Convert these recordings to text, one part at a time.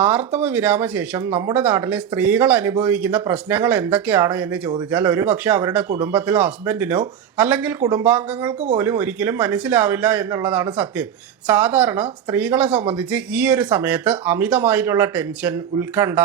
ആർത്തവ വിരാമശേഷം നമ്മുടെ നാട്ടിലെ സ്ത്രീകൾ അനുഭവിക്കുന്ന പ്രശ്നങ്ങൾ എന്തൊക്കെയാണ് എന്ന് ചോദിച്ചാൽ ഒരുപക്ഷെ അവരുടെ കുടുംബത്തിലോ ഹസ്ബൻഡിനോ അല്ലെങ്കിൽ കുടുംബാംഗങ്ങൾക്ക് പോലും ഒരിക്കലും മനസ്സിലാവില്ല എന്നുള്ളതാണ് സത്യം. സാധാരണ സ്ത്രീകളെ സംബന്ധിച്ച് ഈ ഒരു സമയത്ത് അമിതമായിട്ടുള്ള ടെൻഷൻ, ഉത്കണ്ഠ,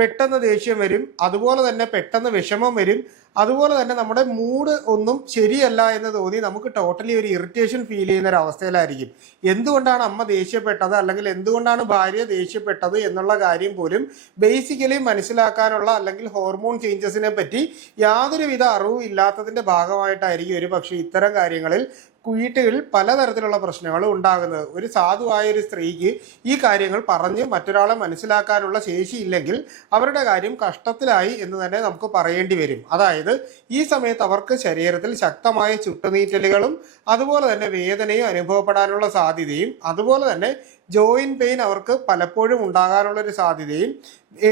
പെട്ടെന്ന് ദേഷ്യം വരും, അതുപോലെ തന്നെ പെട്ടെന്ന് വിഷമം വരും, അതുപോലെ തന്നെ നമ്മുടെ മൂഡ് ഒന്നും ശരിയല്ല എന്ന് തോന്നി നമുക്ക് ടോട്ടലി ഒരു ഇറിറ്റേഷൻ ഫീൽ ചെയ്യുന്ന ഒരു അവസ്ഥയിലായിരിക്കും. എന്തുകൊണ്ടാണ് അമ്മ ദേഷ്യപ്പെട്ടത് അല്ലെങ്കിൽ എന്തുകൊണ്ടാണ് ഭാര്യ ദേഷ്യപ്പെട്ടത് എന്നുള്ള കാര്യം പോലും ബേസിക്കലി മനസ്സിലാക്കാനുള്ള അല്ലെങ്കിൽ ഹോർമോൺ ചേഞ്ചസിനെ പറ്റി യാതൊരുവിധ അറിവും ഇല്ലാത്തതിന്റെ ഭാഗമായിട്ടായിരിക്കും ഒരു പക്ഷേ ഇത്തരം കാര്യങ്ങളിൽ വീട്ടുകളിൽ പലതരത്തിലുള്ള പ്രശ്നങ്ങളും ഉണ്ടാകുന്നത്. ഒരു സാധുവായ ഒരു സ്ത്രീക്ക് ഈ കാര്യങ്ങൾ പറഞ്ഞ് മറ്റൊരാളെ മനസ്സിലാക്കാനുള്ള ശേഷിയില്ലെങ്കിൽ അവരുടെ കാര്യം കഷ്ടത്തിലായി എന്ന് തന്നെ നമുക്ക് പറയേണ്ടി വരും. അതായത് ഈ സമയത്ത് അവർക്ക് ശരീരത്തിൽ ശക്തമായ ചുട്ടുനീറ്റലുകളും അതുപോലെ തന്നെ വേദനയും അനുഭവപ്പെടാനുള്ള സാധ്യതയും അതുപോലെ തന്നെ ജോയിന്റ് പെയിൻ അവർക്ക് പലപ്പോഴും ഉണ്ടാകാനുള്ള ഒരു സാധ്യതയും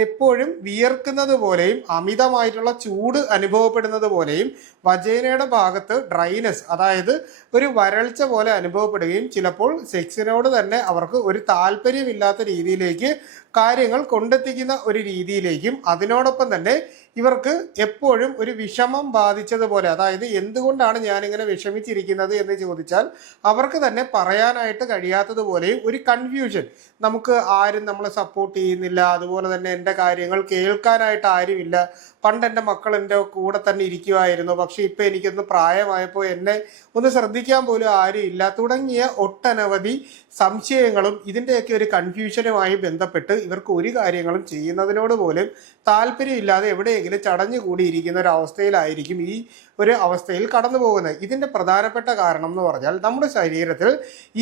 എപ്പോഴും വിയർക്കുന്നത് പോലെയും അമിതമായിട്ടുള്ള ചൂട് അനുഭവപ്പെടുന്നത് പോലെയും വജൈനയുടെ ഭാഗത്ത് ഡ്രൈനെസ് അതായത് ഒരു വരൾച്ച പോലെ അനുഭവപ്പെടുകയും ചിലപ്പോൾ സെക്സിനോട് തന്നെ അവർക്ക് ഒരു താല്പര്യമില്ലാത്ത രീതിയിലേക്ക് കാര്യങ്ങൾ കൊണ്ടെത്തിക്കുന്ന ഒരു രീതിയിലേക്കും അതിനോടൊപ്പം തന്നെ ഇവർക്ക് എപ്പോഴും ഒരു വിഷമം ബാധിച്ചതുപോലെ അതായത് എന്തുകൊണ്ടാണ് ഞാനിങ്ങനെ വിഷമിച്ചിരിക്കുന്നത് എന്ന് ചോദിച്ചാൽ അവർക്ക് തന്നെ പറയാനായിട്ട് കഴിയാത്തതുപോലെയും ഒരു കൺഫ്യൂഷൻ, നമുക്ക് ആരും നമ്മളെ സപ്പോർട്ട് ചെയ്യുന്നില്ല, അതുപോലെ തന്നെ എൻ്റെ കാര്യങ്ങൾ കേൾക്കാനായിട്ട് ആരുമില്ല, പണ്ട് എൻ്റെ മക്കൾ എൻ്റെ കൂടെ തന്നെ ഇരിക്കുമായിരുന്നു, പക്ഷെ ഇപ്പം എനിക്കൊന്ന് പ്രായമായപ്പോൾ എന്നെ ഒന്ന് ശ്രദ്ധിക്കാൻ പോലും ആരും ഇല്ല തുടങ്ങിയ ഒട്ടനവധി സംശയങ്ങളും ഇതിൻ്റെയൊക്കെ ഒരു കൺഫ്യൂഷനുമായി ബന്ധപ്പെട്ട് ഇവർക്ക് ഒരു കാര്യങ്ങളും ചെയ്യുന്നതിനോട് പോലും താല്പര്യമില്ലാതെ എവിടെയെങ്കിലും ചടഞ്ഞുകൂടിയിരിക്കുന്ന ഒരു അവസ്ഥയിലായിരിക്കും ഈ ഒരു അവസ്ഥയിൽ കടന്നു പോകുന്നത്. ഇതിൻ്റെ പ്രധാനപ്പെട്ട കാരണം എന്ന് പറഞ്ഞാൽ നമ്മുടെ ശരീരത്തിൽ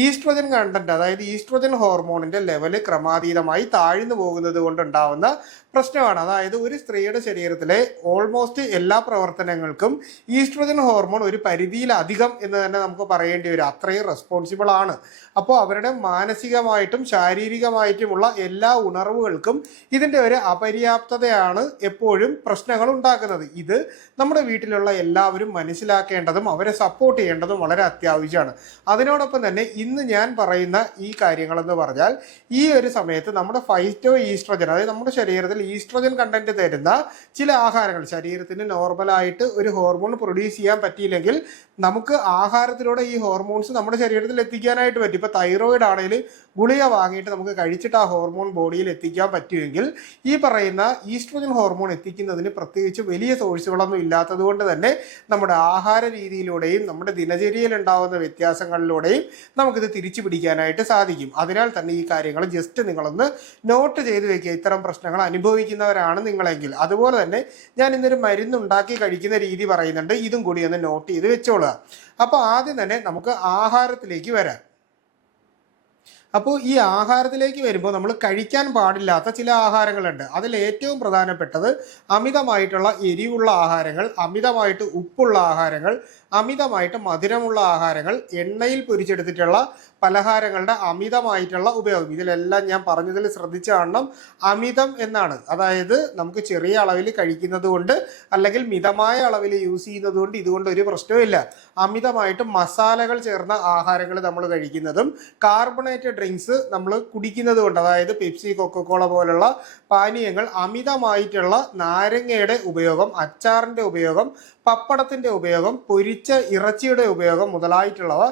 ഈസ്ട്രോജൻ കണ്ടന്റ് അതായത് ഈസ്ട്രോജൻ ഹോർമോണിൻ്റെ ലെവല് ക്രമാതീതമായി താഴ്ന്നു പോകുന്നത് കൊണ്ടുണ്ടാവുന്ന പ്രശ്നമാണ്. അതായത് ഒരു സ്ത്രീയുടെ ശരീരത്തിലെ ഓൾമോസ്റ്റ് എല്ലാ പ്രവർത്തനങ്ങൾക്കും ഈസ്ട്രോജൻ ഹോർമോൺ ഒരു പരിധിയിലധികം എന്ന് തന്നെ നമുക്ക് പറയേണ്ടി വരും. അത്രയും റെസ്പോൺസിബിൾ ആണ്. അപ്പോൾ അവരുടെ മാനസികമായിട്ടും ശാരീരികമായിട്ടുമുള്ള എല്ലാ ഉണർവുകൾക്കും ഇതിൻ്റെ ഒരു അപര്യാപ്തതയാണ് എപ്പോഴും പ്രശ്നങ്ങൾ ഉണ്ടാക്കുന്നത്. ഇത് നമ്മുടെ വീട്ടിലുള്ള എല്ലാവരും മനസ്സിലാക്കേണ്ടതും അവരെ സപ്പോർട്ട് ചെയ്യേണ്ടതും വളരെ അത്യാവശ്യമാണ്. അതിനോടൊപ്പം തന്നെ ഇന്ന് ഞാൻ പറയുന്ന ഈ കാര്യങ്ങളെന്ന് പറഞ്ഞാൽ ഈ ഒരു സമയത്ത് നമ്മുടെ ഫൈറ്റോ ഈസ്ട്രോജൻ അതായത് നമ്മുടെ ശരീരത്തിൽ ഈസ്ട്രോജൻ കണ്ടന്റ് തരുന്ന ചില ആഹാരങ്ങൾ ശരീരത്തിന് നോർമലായിട്ട് ഒരു ഹോർമോൺ പ്രൊഡ്യൂസ് ചെയ്യാൻ പറ്റിയില്ലെങ്കിൽ നമുക്ക് ആഹാരത്തിലൂടെ ഈ ഹോർമോൺസ് നമ്മുടെ ശരീരത്തിൽ എത്തിക്കാനായിട്ട് പറ്റും. ഇപ്പോൾ തൈറോയിഡ് ആണെങ്കിൽ ഗുളിക വാങ്ങിയിട്ട് നമുക്ക് കഴിച്ചിട്ട് ആ ഹോർമോൺ ബോഡിയിൽ എത്തിക്കാൻ പറ്റുമെങ്കിൽ ഈ പറയുന്ന ഈസ്ട്രോജൻ ഹോർമോൺ എത്തിക്കുന്നതിന് പ്രത്യേകിച്ച് വലിയ സോഴ്സുകളൊന്നും ഇല്ലാത്തത് കൊണ്ട് തന്നെ നമ്മുടെ ആഹാര രീതിയിലൂടെയും നമ്മുടെ ദിനചര്യയിൽ ഉണ്ടാകുന്ന വ്യത്യാസങ്ങളിലൂടെയും നമുക്കിത് തിരിച്ചു പിടിക്കാനായിട്ട് സാധിക്കും. അതിനാൽ തന്നെ ഈ കാര്യങ്ങൾ ജസ്റ്റ് നിങ്ങളൊന്ന് നോട്ട് ചെയ്ത് വെക്കുക. ഇത്തരം പ്രശ്നങ്ങൾ അനുഭവിക്കുന്നവരാണ് നിങ്ങളെങ്കിൽ. അതുപോലെ തന്നെ ഞാൻ ഇന്നൊരു മരുന്നുണ്ടാക്കി കഴിക്കുന്ന രീതി പറയുന്നുണ്ട്, ഇതും കൂടി ഒന്ന് നോട്ട് ചെയ്ത് വെച്ചോളുക. അപ്പോൾ ആദ്യം തന്നെ നമുക്ക് ആഹാരത്തിലേക്ക് വരാം. അപ്പോൾ ഈ ആഹാരത്തിലേക്ക് വരുമ്പോൾ നമ്മൾ കഴിക്കാൻ പാടില്ലാത്ത ചില ആഹാരങ്ങളുണ്ട്. അതിൽ ഏറ്റവും പ്രധാനപ്പെട്ടത് അമിതമായിട്ടുള്ള എരിവുള്ള ആഹാരങ്ങൾ, അമിതമായിട്ട് ഉപ്പുള്ള ആഹാരങ്ങൾ, അമിതമായിട്ട് മധുരമുള്ള ആഹാരങ്ങൾ, എണ്ണയിൽ പൊരിച്ചെടുത്തിട്ടുള്ള പലഹാരങ്ങളുടെ അമിതമായിട്ടുള്ള ഉപയോഗം. ഇതിലെല്ലാം ഞാൻ പറഞ്ഞതിൽ ശ്രദ്ധിച്ചു കാണണം, അമിതം എന്നാണ്. അതായത് നമുക്ക് ചെറിയ അളവിൽ കഴിക്കുന്നത് കൊണ്ട് അല്ലെങ്കിൽ മിതമായ അളവിൽ യൂസ് ചെയ്യുന്നത് കൊണ്ട് ഇതുകൊണ്ട് ഒരു പ്രശ്നവുമില്ല. അമിതമായിട്ട് മസാലകൾ ചേർന്ന ആഹാരങ്ങൾ നമ്മൾ കഴിക്കുന്നതും കാർബണേറ്റഡ് ഡ്രിങ്ക്സ് നമ്മൾ കുടിക്കുന്നത് കൊണ്ട് അതായത് പെപ്സി, കൊക്കക്കോള പോലുള്ള പാനീയങ്ങൾ, അമിതമായിട്ടുള്ള നാരങ്ങയുടെ ഉപയോഗം, അച്ചാറിൻ്റെ ഉപയോഗം, പപ്പടത്തിൻ്റെ ഉപയോഗം, പൊരിച്ച ഇറച്ചിയുടെ ഉപയോഗം മുതലായിട്ടുള്ളവ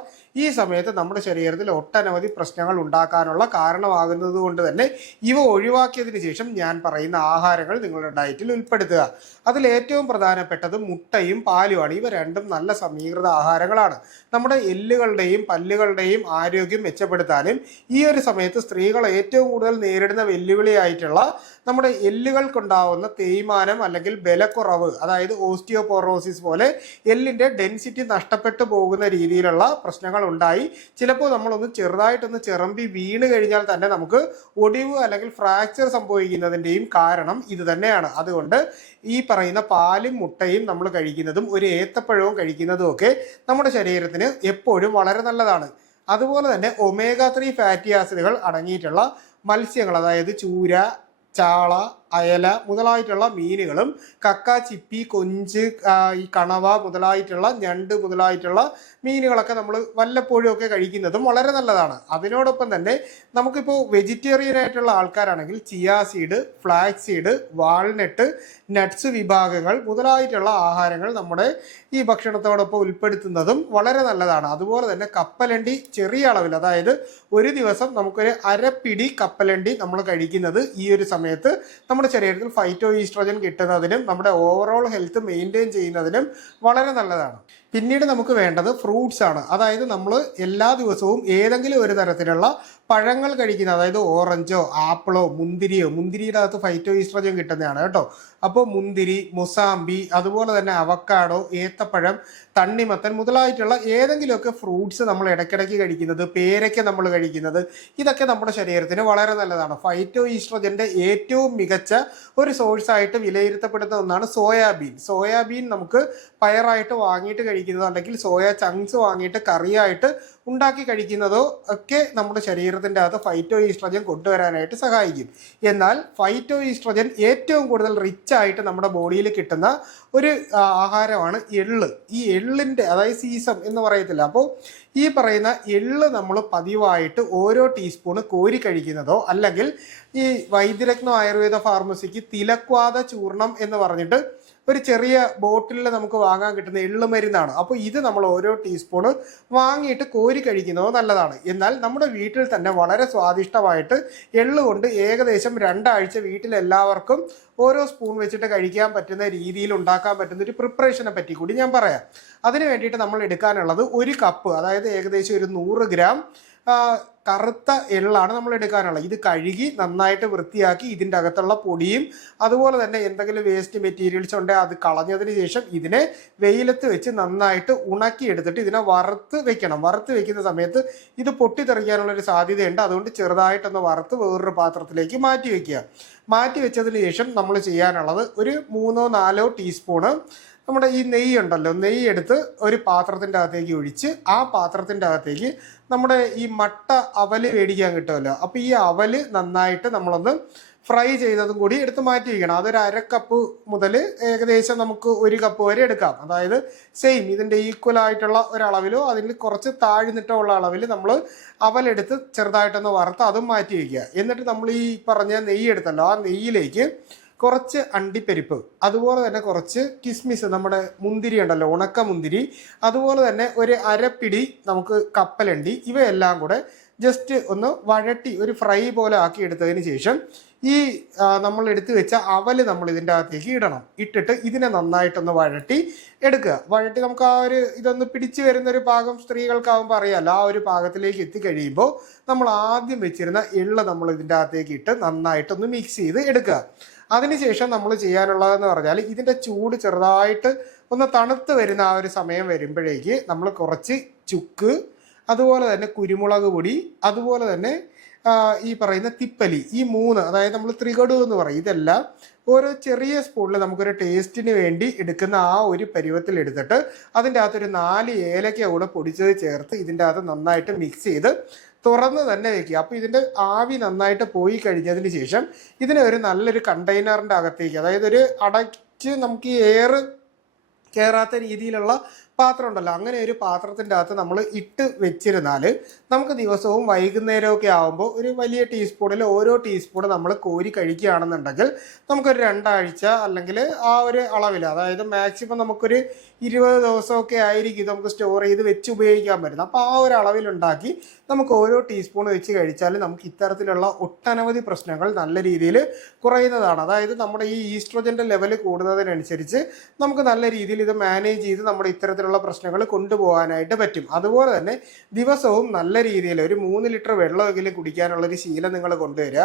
ഈ സമയത്ത് നമ്മുടെ ശരീരത്തിൽ ഒട്ടനവധി പ്രശ്നങ്ങൾ ഉണ്ടാക്കാനുള്ള കാരണമാകുന്നത് കൊണ്ട് തന്നെ ഇവ ഒഴിവാക്കിയതിന് ശേഷം ഞാൻ പറയുന്ന ആഹാരങ്ങൾ നിങ്ങളുടെ ഡയറ്റിൽ ഉൾപ്പെടുത്തുക. അതിൽ ഏറ്റവും പ്രധാനപ്പെട്ടത് മുട്ടയും പാലുമാണ്. ഇവ രണ്ടും നല്ല സമീകൃത ആഹാരങ്ങളാണ്. നമ്മുടെ എല്ലുകളുടെയും പല്ലുകളുടെയും ആരോഗ്യം മെച്ചപ്പെടുത്താനും ഈ ഒരു സമയത്ത് സ്ത്രീകൾ ഏറ്റവും കൂടുതൽ നേരിടുന്ന വെല്ലുവിളിയായിട്ടുള്ള നമ്മുടെ എല്ലുകൾക്കുണ്ടാവുന്ന തേയ്മാനം അല്ലെങ്കിൽ ബലക്കുറവ് അതായത് ഓസ്റ്റിയോപോറോസിസ് പോലെ എല്ലിൻ്റെ ഡെൻസിറ്റി നഷ്ടപ്പെട്ടു പോകുന്ന രീതിയിലുള്ള പ്രശ്നങ്ങൾ ഉണ്ടായി ചിലപ്പോൾ നമ്മളൊന്ന് ചെറുതായിട്ടൊന്ന് ചിറമ്പി വീണ് കഴിഞ്ഞാൽ തന്നെ നമുക്ക് ഒടിവ് അല്ലെങ്കിൽ ഫ്രാക്ചർ സംഭവിക്കുന്നതിൻ്റെയും കാരണം ഇത് തന്നെയാണ്. അതുകൊണ്ട് ഈ പറയുന്ന പാലും മുട്ടയും നമ്മൾ കഴിക്കുന്നതും ഒരു ഏത്തപ്പഴവും കഴിക്കുന്നതും ഒക്കെ നമ്മുടെ ശരീരത്തിന് എപ്പോഴും വളരെ നല്ലതാണ്. അതുപോലെ തന്നെ ഒമേഗ 3 ഫാറ്റി ആസിഡുകൾ അടങ്ങിയിട്ടുള്ള മത്സ്യങ്ങൾ അതായത് ചൂര, ചാള, അയല മുതലായിട്ടുള്ള മീനുകളും കക്ക, ചിപ്പി, കൊഞ്ച്, ഈ കണവ മുതലായിട്ടുള്ള ഞണ്ട് മുതലായിട്ടുള്ള മീനുകളൊക്കെ നമ്മൾ വല്ലപ്പോഴും ഒക്കെ കഴിക്കുന്നതും വളരെ നല്ലതാണ്. അതിനോടൊപ്പം തന്നെ നമുക്കിപ്പോൾ വെജിറ്റേറിയൻ ആയിട്ടുള്ള ആൾക്കാരാണെങ്കിൽ chia seed, flax seed, walnut, nuts വിഭാഗങ്ങൾ മുതലായിട്ടുള്ള ആഹാരങ്ങൾ നമ്മുടെ ഈ ഭക്ഷണത്തോടൊപ്പം ഉൾപ്പെടുത്തുന്നതും വളരെ നല്ലതാണ്. അതുപോലെ തന്നെ കപ്പലണ്ടി ചെറിയ അളവിൽ, അതായത് ഒരു ദിവസം നമുക്കൊരു അരപ്പിടി കപ്പലണ്ടി നമ്മൾ കഴിക്കുന്നത് ഈ ഒരു സമയത്ത് നമ്മുടെ ശരീരത്തിൽ ഫൈറ്റോ ഈസ്ട്രോജൻ കിട്ടുന്നതിനും നമ്മുടെ ഓവറോൾ ഹെൽത്ത് മെയിൻറ്റെയിൻ ചെയ്യുന്നതിനും വളരെ നല്ലതാണ്. പിന്നീട് നമുക്ക് വേണ്ടത് ഫ്രൂട്ട്സ് ആണ്. അതായത് നമ്മൾ എല്ലാ ദിവസവും ഏതെങ്കിലും ഒരു തരത്തിലുള്ള പഴങ്ങൾ കഴിക്കുന്നത്, അതായത് ഓറഞ്ചോ ആപ്പിളോ മുന്തിരിയോ, മുന്തിരിയുടെ അകത്ത് ഫൈറ്റോ ഈസ്ട്രോജൻ കിട്ടുന്നതാണ് കേട്ടോ. അപ്പോൾ മുന്തിരി, മൊസാമ്പി, അതുപോലെ തന്നെ അവക്കാഡോ, ഏത്തപ്പഴം, തണ്ണിമത്തൻ മുതലായിട്ടുള്ള ഏതെങ്കിലുമൊക്കെ ഫ്രൂട്ട്സ് നമ്മൾ ഇടയ്ക്കിടയ്ക്ക് കഴിക്കുന്നത്, പേരയ്ക്ക നമ്മൾ കഴിക്കുന്നത്, ഇതൊക്കെ നമ്മുടെ ശരീരത്തിന് വളരെ നല്ലതാണ്. ഫൈറ്റോ ഈസ്ട്രോജന്റെ ഏറ്റവും മികച്ച ഒരു സോഴ്സായിട്ട് വിലയിരുത്തപ്പെടുന്ന ഒന്നാണ് സോയാബീൻ. സോയാബീൻ നമുക്ക് പയറായിട്ട് വാങ്ങിയിട്ട് കഴിക്കുന്നതോ അല്ലെങ്കിൽ സോയ ചങ്ക്സ് വാങ്ങിയിട്ട് കറിയായിട്ട് ഉണ്ടാക്കി കഴിക്കുന്നതോ ഒക്കെ നമ്മുടെ ശരീരത്തിൻ്റെ അകത്ത് ഫൈറ്റോ ഈസ്ട്രോജൻ കൊണ്ടുവരാനായിട്ട് സഹായിക്കും. എന്നാൽ ഫൈറ്റോ ഈസ്ട്രോജൻ ഏറ്റവും കൂടുതൽ റിച്ച് ആയിട്ട് നമ്മുടെ ബോഡിയിൽ കിട്ടുന്ന ഒരു ആഹാരമാണ് എള്ള്. ഈ എള്ളിൻ്റെ, അതായത് സീസം എന്ന് പറയത്തില്ല, അപ്പോൾ ഈ പറയുന്ന എള്ള് നമ്മൾ പതിവായിട്ട് ഓരോ ടീസ്പൂണ് കോരി കഴിക്കുന്നതോ അല്ലെങ്കിൽ ഈ വൈദ്യരത്നം ആയുർവേദ ഫാർമസിക്ക് തിലക്വാദ ചൂർണം എന്ന് പറഞ്ഞിട്ട് ഒരു ചെറിയ ബോട്ടിലിൽ നമുക്ക് വാങ്ങാൻ കിട്ടുന്ന എള്ള് മരുന്നാണ്. അപ്പോൾ ഇത് നമ്മൾ ഓരോ ടീസ്പൂണ് വാങ്ങിയിട്ട് കോരി കഴിക്കുന്നതോ നല്ലതാണ്. എന്നാൽ നമ്മുടെ വീട്ടിൽ തന്നെ വളരെ സ്വാദിഷ്ടമായിട്ട് എള്ള് കൊണ്ട് ഏകദേശം 2 ആഴ്ച വീട്ടിലെല്ലാവർക്കും ഓരോ സ്പൂൺ വെച്ചിട്ട് കഴിക്കാൻ പറ്റുന്ന രീതിയിൽ ഉണ്ടാക്കാൻ പറ്റുന്ന ഒരു പ്രിപ്പറേഷനെ പറ്റി കൂടി ഞാൻ പറയാം. അതിന് വേണ്ടിയിട്ട് നമ്മൾ എടുക്കാനുള്ളത് 1 കപ്പ്, അതായത് ഏകദേശം ഒരു 100 ഗ്രാം കറുത്ത എള്ളാണ് നമ്മൾ എടുക്കാനുള്ളത്. ഇത് കഴുകി നന്നായിട്ട് വൃത്തിയാക്കി ഇതിൻ്റെ അകത്തുള്ള പൊടിയും അതുപോലെ തന്നെ എന്തെങ്കിലും വേസ്റ്റ് മെറ്റീരിയൽസ് ഉണ്ടെങ്കിൽ അത് കളഞ്ഞതിന് ശേഷം ഇതിനെ വെയിലത്ത് വെച്ച് നന്നായിട്ട് ഉണക്കിയെടുത്തിട്ട് ഇതിനെ വറുത്ത് വെക്കണം. വറുത്ത് വെക്കുന്ന സമയത്ത് ഇത് പൊട്ടിത്തെറിക്കാനുള്ളൊരു സാധ്യതയുണ്ട്. അതുകൊണ്ട് ചെറുതായിട്ടൊന്ന് വറുത്ത് വേറൊരു പാത്രത്തിലേക്ക് മാറ്റി വയ്ക്കുക. മാറ്റി വെച്ചതിന് ശേഷം നമ്മൾ ചെയ്യാനുള്ളത് ഒരു 3-4 ടീസ്പൂണ് നമ്മുടെ ഈ നെയ്യ് ഉണ്ടല്ലോ, നെയ്യ് എടുത്ത് ഒരു പാത്രത്തിൻ്റെ അകത്തേക്ക് ഒഴിച്ച് ആ പാത്രത്തിൻ്റെ അകത്തേക്ക് നമ്മുടെ ഈ മട്ട അവല് മേടിക്കാൻ കിട്ടുമല്ലോ, അപ്പോൾ ഈ അവല് നന്നായിട്ട് നമ്മളൊന്ന് ഫ്രൈ ചെയ്തതും കൂടി എടുത്ത് മാറ്റി വയ്ക്കണം. അതൊരു 1/2 കപ്പ് മുതൽ ഏകദേശം നമുക്ക് 1 കപ്പ് വരെ എടുക്കാം. അതായത് സെയിം ഇതിൻ്റെ ഈക്വൽ ആയിട്ടുള്ള ഒരളവിലോ അതിൽ കുറച്ച് താഴ്ന്നിട്ടോ ഉള്ള അളവിൽ നമ്മൾ അവലെടുത്ത് ചെറുതായിട്ടൊന്ന് വറുത്ത് അതും മാറ്റി വയ്ക്കുക. എന്നിട്ട് നമ്മൾ ഈ പറഞ്ഞ നെയ്യ് എടുത്തല്ലോ, ആ നെയ്യിലേക്ക് കുറച്ച് അണ്ടിപ്പരിപ്പ്, അതുപോലെ തന്നെ കുറച്ച് കിസ്മിസ്, നമ്മുടെ മുന്തിരി ഉണ്ടല്ലോ, ഉണക്ക മുന്തിരി, അതുപോലെ തന്നെ ഒരു അരപ്പിടി നമുക്ക് കപ്പലണ്ടി, ഇവയെല്ലാം കൂടെ ജസ്റ്റ് ഒന്ന് വഴട്ടി ഒരു ഫ്രൈ പോലെ ആക്കി എടുത്തതിന് ശേഷം ഈ നമ്മൾ എടുത്തു വെച്ച അവല് നമ്മൾ ഇതിൻ്റെ അകത്തേക്ക് ഇടണം. ഇട്ടിട്ട് ഇതിനെ നന്നായിട്ടൊന്ന് വഴട്ടി എടുക്കുക. വഴട്ടി നമുക്ക് ആ ഒരു ഇതൊന്ന് പിടിച്ചു വരുന്നൊരു പാകം സ്ത്രീകൾക്കാവുമ്പോൾ അറിയാമല്ലോ, ആ ഒരു പാകത്തിലേക്ക് എത്തിക്കഴിയുമ്പോൾ നമ്മൾ ആദ്യം വെച്ചിരുന്ന എള്ള് നമ്മൾ ഇതിൻ്റെ അകത്തേക്ക് ഇട്ട് നന്നായിട്ടൊന്ന് മിക്സ് ചെയ്ത് എടുക്കുക. അതിനുശേഷം നമ്മൾ ചെയ്യാനുള്ളതെന്ന് പറഞ്ഞാൽ ഇതിൻ്റെ ചൂട് ചെറുതായിട്ട് ഒന്ന് തണുത്ത് വരുന്ന ആ ഒരു സമയം വരുമ്പോഴേക്ക് നമ്മൾ കുറച്ച് ചുക്ക്, അതുപോലെ തന്നെ കുരുമുളക് പൊടി, അതുപോലെ തന്നെ ഈ പറയുന്ന തിപ്പലി, ഈ 3, അതായത് നമ്മൾ ത്രികടു എന്ന് പറയും, ഇതെല്ലാം ഓരോ ചെറിയ സ്പൂണിൽ നമുക്കൊരു ടേസ്റ്റിന് വേണ്ടി എടുക്കുന്ന ആ ഒരു പരുവത്തിൽ എടുത്തിട്ട് അതിൻ്റെ അകത്തൊരു 4 ഏലക്ക കൂടെ പൊടിച്ചത് ചേർത്ത് ഇതിൻ്റെ അകത്ത് നന്നായിട്ട് മിക്സ് ചെയ്ത് തുറന്ന് തന്നെ വെക്കുക. അപ്പോൾ ഇതിൻ്റെ ആവി നന്നായിട്ട് പോയി കഴിഞ്ഞതിന് ശേഷം ഇതിനെ ഒരു നല്ലൊരു കണ്ടെയ്നറിൻ്റെ അകത്തേക്ക്, അതായത് ഒരു അടച്ച് നമുക്ക് ഈ എയർ കയറാത്ത രീതിയിലുള്ള പാത്രം ഉണ്ടല്ലോ, അങ്ങനെ ഒരു പാത്രത്തിൻ്റെ അകത്ത് നമ്മൾ ഇട്ട് വെച്ചിരുന്നാൽ നമുക്ക് ദിവസവും വൈകുന്നേരമൊക്കെ ആകുമ്പോൾ ഒരു വലിയ ടീസ്പൂണിൽ ഓരോ ടീസ്പൂൺ നമ്മൾ കോരി കഴിക്കുകയാണെന്നുണ്ടെങ്കിൽ നമുക്കൊരു 2 ആഴ്ച അല്ലെങ്കിൽ ആ ഒരു അളവിൽ, അതായത് മാക്സിമം നമുക്കൊരു 20 ദിവസമൊക്കെ ആയിരിക്കും നമുക്ക് സ്റ്റോർ ചെയ്ത് വെച്ച് ഉപയോഗിക്കാൻ പറ്റുന്നത്. അപ്പോൾ ആ ഒരു അളവിലുണ്ടാക്കി നമുക്ക് ഓരോ ടീസ്പൂൺ വെച്ച് കഴിച്ചാൽ നമുക്ക് ഇത്തരത്തിലുള്ള ഒട്ടനവധി പ്രശ്നങ്ങൾ നല്ല രീതിയിൽ കുറയുന്നതാണ്. അതായത് നമ്മുടെ ഈ ഈസ്ട്രോജൻ്റെ ലെവൽ കൂടുന്നതിനനുസരിച്ച് നമുക്ക് നല്ല രീതിയിൽ ഇത് മാനേജ് ചെയ്ത് നമ്മുടെ ഇത്തരത്തിലുള്ള പ്രശ്നങ്ങൾ കൊണ്ടുപോകാനായിട്ട് പറ്റും. അതുപോലെ തന്നെ ദിവസവും നല്ല രീതിയിൽ ഒരു 3 ലിറ്റർ വെള്ളമെങ്കിലും കുടിക്കാനുള്ളൊരു ശീലം നിങ്ങൾ കൊണ്ടുവരിക.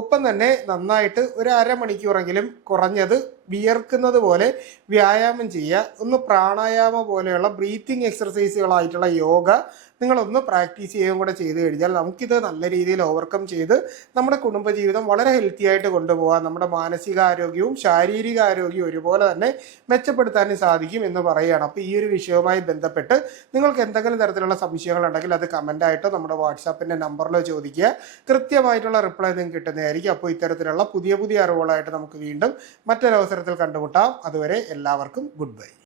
ഒപ്പം തന്നെ നന്നായിട്ട് ഒരു 1/2 മണിക്കൂറെങ്കിലും കുറഞ്ഞത് വിയർക്കുന്നത് പോലെ വ്യായാമം ചെയ്യുക. ഒന്ന് പ്രാണായാമ പോലെയുള്ള ബ്രീത്തിങ് എക്സർസൈസുകളായിട്ടുള്ള യോഗ നിങ്ങളൊന്ന് പ്രാക്ടീസ് ചെയ്യുകയും കൂടെ ചെയ്ത് കഴിഞ്ഞാൽ നമുക്കിത് നല്ല രീതിയിൽ ഓവർകം ചെയ്ത് നമ്മുടെ കുടുംബജീവിതം വളരെ ഹെൽത്തി ആയിട്ട് കൊണ്ടുപോകാം. നമ്മുടെ മാനസികാരോഗ്യവും ശാരീരികാരോഗ്യവും ഒരുപോലെ തന്നെ മെച്ചപ്പെടുത്താനും സാധിക്കും എന്ന് പറയുകയാണ്. അപ്പോൾ ഈ ഒരു വിഷയവുമായി ബന്ധപ്പെട്ട് നിങ്ങൾക്ക് എന്തെങ്കിലും തരത്തിലുള്ള സംശയങ്ങളുണ്ടെങ്കിൽ അത് കമൻ്റായിട്ടോ നമ്മുടെ വാട്സാപ്പിൻ്റെ നമ്പറിലോ ചോദിക്കുക. കൃത്യമായിട്ടുള്ള റിപ്ലൈ നിങ്ങൾക്ക് കിട്ടുന്നതായിരിക്കും. അപ്പോൾ ഇത്തരത്തിലുള്ള പുതിയ പുതിയ അറിവുകളായിട്ട് നമുക്ക് വീണ്ടും മറ്റൊരവസരത്തിൽ കണ്ടുമുട്ടാം. അതുവരെ എല്ലാവർക്കും ഗുഡ് ബൈ.